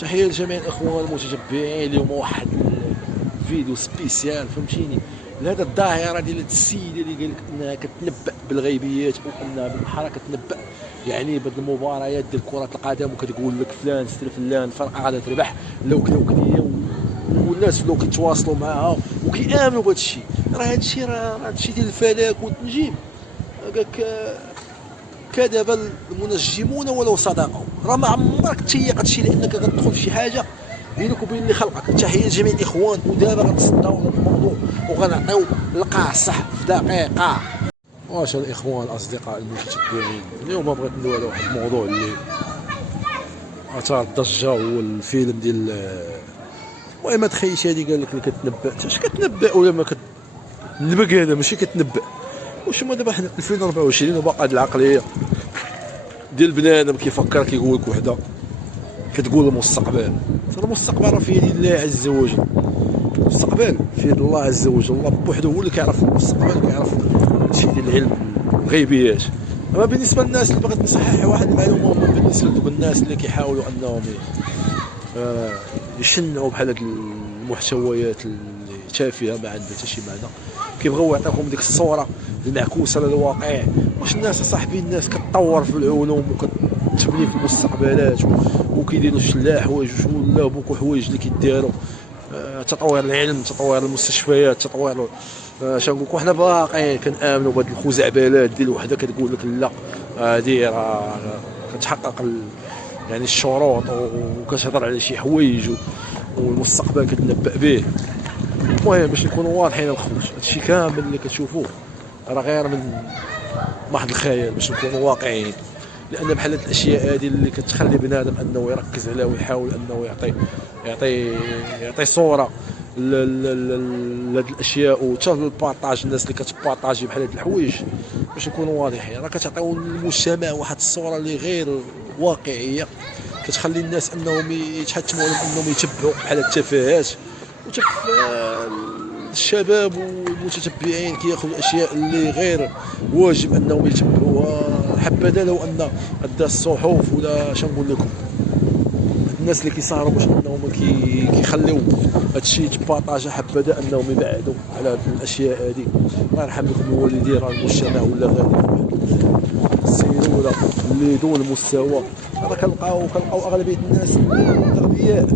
تحيه لجميع الاخوان المتتبعين. اليوم واحد الفيديو سبيسيال فهمتيني لهذا الظاهره ديال هاد السيده اللي قال لك انها كتنبأ بالغيبيات او انها بالاحرى كتنبأ يعني بهاد المباريات ديال كره القدم وكتقول لك فلان ستر فلان فرقه غادا تربح لو كذا وكذا والناس ولاو كيتواصلوا معها وكيامنوا بهذا الشيء. راه هذا الشيء ديال الفلك والتنجيم قالك كذب المنجمون ولو صدقوا. راه ما عمرك تيق هادشي لانك غتدخل في شي حاجه بينك وبين اللي خلقك. تحيه لجميع الاخوان ودابا غنتصداو لهذا الموضوع وغنعطيو القاع الصح في دقيقه. واش الاخوان الاصدقاء المتتبعين، اليوم بغيت ندوي على واحد الموضوع اللي اثار الضجه هو الفيلم ديال المهم هاد خيتي هادي قال لك اللي كتنبأ. اش كتنبأ ولا ما كتنبأ؟ انا ماشي كتنبأ. واش هما دابا حنا 2024 وباقا هاد العقليه ديال بنادم كيفكر كيقول لك وحده كتقول المستقبل. المستقبل راه في يد الله عز وجل، المستقبل في يد الله عز وجل. الله بوحده هو اللي كيعرف المستقبل كيعرف هادشي ديال العلم الغيبيات. اما بالنسبه للناس اللي باغت نصحح واحد المعلومه، بالنسبه لدوك الناس اللي كيحاولوا انهم يشنعوا بحال هاد المحتويات اللي تافهه ما عندها حتى شي معنى، كيبغيو يعطيوكم ديك الصوره المعكوسه للواقع. واش الناس صاحبي الناس كتطور في العلوم وكتبني في المستقبلات وكيديروا شي حوايج ولا بوكو حوايج اللي كيداروا تطوير العلم، تطوير المستشفيات، تطوير شنقول لكم حنا باقيين كنامنوا بهاد الخزعبلات ديال وحده كتقول لك لا هادي راه كتحقق يعني الشروط وكتهضر على شي حوايج والمستقبل كتنبأ به. المهم باش نكونوا واضحين الخوت، هادشي كامل اللي كتشوفوه راه غير من محض الخيال باش نكونوا واقعيين. لان بحال هاد الاشياء هذه اللي كتخلي بنادم انه يركز عليها ويحاول انه يعطي صوره لهاد الاشياء وحتى البارطاج الناس اللي كتبارطاجي بحال هاد الحوايج باش نكونوا واضحين، راه كتعطيو للمجتمع واحد الصوره اللي غير واقعيه كتخلي الناس انهم يتحتموا عليهم انهم يتبعوا بحال هاد التفاهات. الشباب والمتتبعين كياخذوا الاشياء اللي غير واجب انهم يتبعوها. حبذا لو ان هاد الصحف ولا شنقول لكم الناس اللي كيسهروا باش انهم كيخليو هادشي يتبارطاجا، حبذا انهم يبعدوا على هاد الاشياء هادي. الله يرحم لكم الوالدين، راه المجتمع ولا غادي في واحد السيروله اللي دون المستوى. راه كنلقاو اغلبيه الناس اغبياء،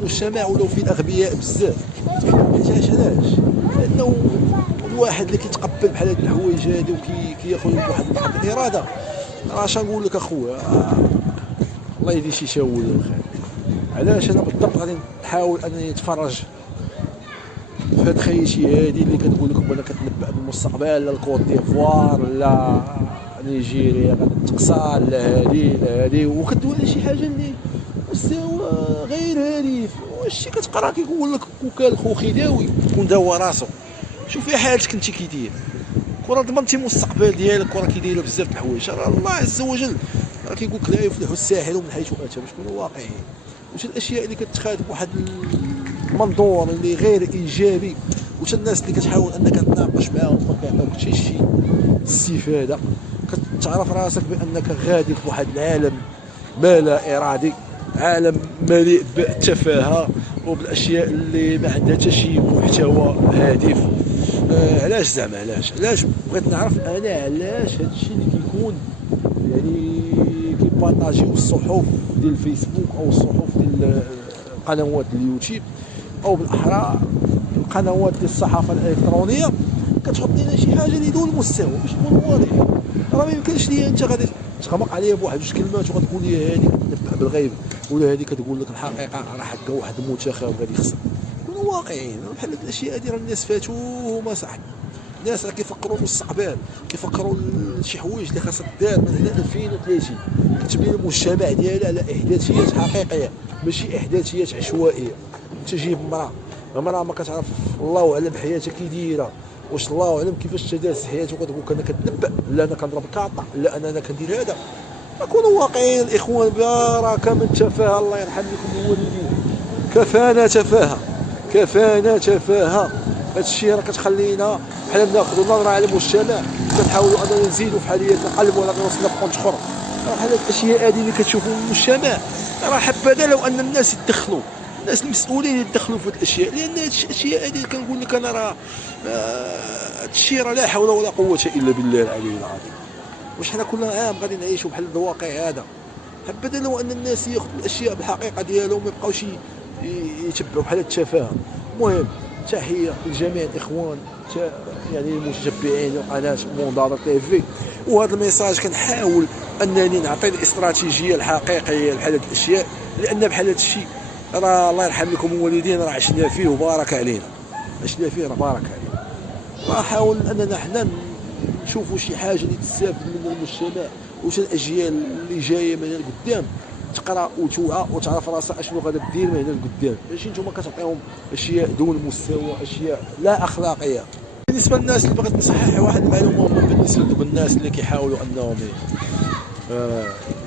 المجتمع ولاو فيه اغبياء بزاف. علاش؟ لانه الواحد اللي كيتقبل بحال هاد الحوايج هادي وكياخذ واحد الاراده، راه اش نقول لك اخويا الله يدي شي شاول الخير. علاش انا بالضبط غادي نحاول انني نتفرج في هاد خيتي هادي اللي كتقول لكم انا كتنبأ بالمستقبل، لا الكوت ديفوار لا نيجيريا غادي تقصى لا هادي وكدوي شي حاجه اللي مستوى غير هادف. واش كتقرا كيقول لك وكال خوخي داوي كون داوى راسو. شوفي حالتك انت كي داير كره ضمنتي المستقبل ديالك وراه كيدايره بزاف د الحوايج. راه الله عز وجل راه كيقول لك لا يفلح الساحر من حيث اتى. باش نكونوا واقعيين، واش الاشياء اللي كتخاد بواحد المنظور اللي غير ايجابي واش الناس اللي كتحاول انك تناقش معاهم ما كيعطيوك حتى شي استفاده، كتعرف راسك بانك غادي في واحد العالم ما لا ارادي، عالم مليء بالتفاهه وبالاشياء اللي ما عندها حتى شي محتوى هادف. علاش زعما علاش بغيت نعرف انا علاش هذا الشيء اللي كيكون يعني كيبارطاجيو الصحف ديال الفيسبوك او الصحف ديال قنوات اليوتيوب او بالاحرى القنوات ديال الصحافه الالكترونيه كتحط لنا شي حاجه اللي دون المستوى. باش نكونوا واضحين راه ما يمكنش ليا انت غادي تغمق عليا بواحد جوج كلمات وغتقول لي هذه كتنبأ بالغيب ولا هذه كتقول لك الحقيقه راه حكا واحد المنتخب غادي يخسر. كونوا واقعيين. بحال هاد الاشياء هادي راه الناس فاتوهم صاحبي. الناس راه كيفكروا المستقبل، كيفكروا شي حوايج اللي خاصها دار من هنا 2030 كتبني المجتمع ديالها على احداثيات حقيقيه ماشي احداثيات عشوائيه. تجيب امراه ما كتعرف الله اعلم حياتها كي دايره، واش الله اعلم كيفاش تداز حياته وكتقول انا كنتنبأ لا انا كنضرب كاطا لا انا كندير هذا. نكونوا واقعيين الاخوان. بركه من التفاهه، الله يرحم لكم الوالدين. كفانا تفاهه. هذا الشيء راه كتخلينا حنا ناخذوا نظره على المجتمع كنحاولوا اننا نزيدوا في حاليات نقلبوا على راسنا بونت اخر بحال هاد الاشياء هذه اللي كتشوفوا في المجتمع، راه حبذا لو ان الناس يتدخلوا، الناس المسؤولين يتدخلوا في هاد الاشياء، لان هاد الاشياء هذه كنقول لك انا راه هاد الشيء راه لا حول ولا قوه الا بالله العلي العظيم. واش حنا كل عام غادي نعيشوا بحال الواقع هذا؟ حبذا لو ان الناس ياخذوا الاشياء بالحقيقه ديالهم، ما يبقاوش يتبعوا بحال هاد التفاهه. المهم تحيه لجميع الاخوان يعني المتتبعين لقناه منظار تيفي، وهذا الميساج كنحاول انني نعطي الاستراتيجيه الحقيقيه لحال هاد الاشياء، لان بحال هاد الشيء راه الله يرحم لكم الوالدين راه عشنا فيه وبارك علينا، عشنا فيه راه بارك علينا. راه حاول اننا حنا نشوفوا شي حاجه اللي تستافد من المجتمع، واش الاجيال اللي جايه من هنا لقدام تقرا وتوعى وتعرف راسها اشنو غادا دير من هنا لقدام، ماشي نتوما كتعطيهم اشياء دون المستوى، اشياء لا اخلاقيه. بالنسبه للناس اللي بغيت نصحح واحد المعلومه بالنسبه لدوك الناس اللي كيحاولوا انهم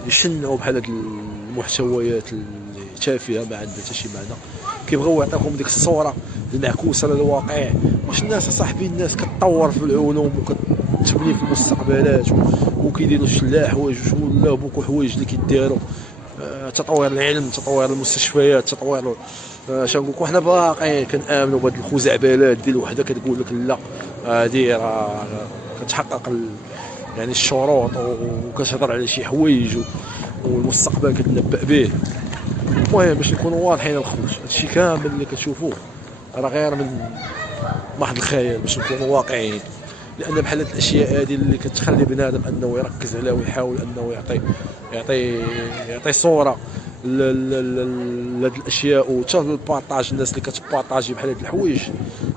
يشنعوا بحال هاد المحتويات التافهه ما عندها حتى شي معنى، كيبغيو يعطيوكم ديك الصوره المعكوسه للواقع. واش الناس اصاحبي الناس كتطور في العلوم وكتبني في المستقبلات وكيديروا شي حوايج ولا بوكو حوايج اللي كيداروا، تطوير العلم، تطوير المستشفيات، تطوير شنقول لكم، حنا باقيين كنامنوا بهاد الخزعبلات ديال وحده كتقول لك لا هادي راه كتحقق يعني الشروط وكتهضر على شي حوايج والمستقبل كتنبأ به. المهم باش نكونوا واضحين الخوت، هادشي كامل اللي كتشوفوه راه غير من محض الخيال باش نكونوا واقعيين، لان بحال هاد الاشياء هذه اللي كتخلي بنادم انه يركز عليها ويحاول انه يعطي صوره لهاد الاشياء، وحتى البارطاج الناس اللي كتبارطاجي بحال هاد الحوايج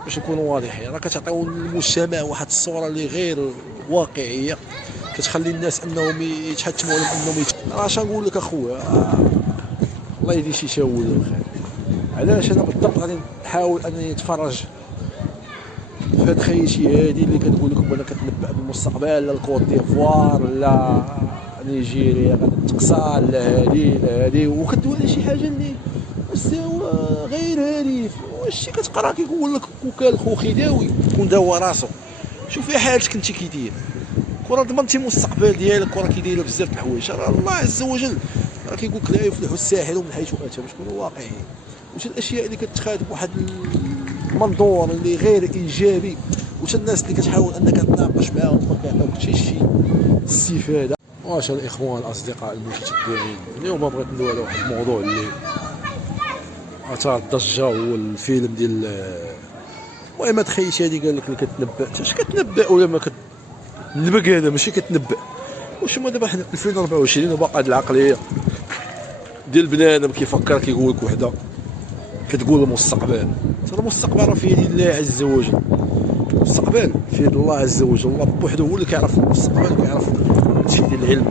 باش نكونوا واضحين، راه كتعطيو للمجتمع واحد الصوره اللي غير واقعيه، كتخلي الناس انهم يتحتموا عليهم انهم راه اش نقول لك اخويا، الله يدي شي شاول الخير. علاش انا بالضبط غادي نحاول انني نتفرج في هاد خيشي هادي اللي كتقول لكم انا كتنبأ بالمستقبل، لا الكوت ديفوار لا نيجيريا غادي تقصى لا هادي وكدوي على شي حاجه اللي مستوى غير هادف. واش كتقرا كيقول لك وكال خوخي داوي كون داوى راسو، شوف يا حالتك انت كي داير، كره ضمنتي المستقبل ديالك وراه كيدايره بزاف د الحوايج، راه الله عز وجل راه كيقول لك لا يفلح الساحر من حيث اتى، باش نكونوا واقعيين. واش الاشياء اللي كتخاد بواحد المنظور اللي غير ايجابي، واش الناس اللي كتحاول انك تناقش معاهم ما كيعطيوك حتى شي استفاده. واش الاخوان الاصدقاء المتتبعين، اليوم بغيت ندوي على واحد الموضوع اللي اثار الضجه، هو الفيلم ديال المهم هاد خيتي هادي قال لك اللي كتنبأ، اش كتنبأ ولا ما كتنبأ؟ هذا ماشي كتنبأ. واش ما دابا حنا 2024 وباقا هاد العقليه ديال بنادم كيفكر كيقول لك وحده كتقول المستقبل، المستقبل راه في يد الله عز وجل، المستقبل في يد الله عز وجل، الله بوحده هو اللي كيعرف المستقبل وكيعرف هادشي ديال العلم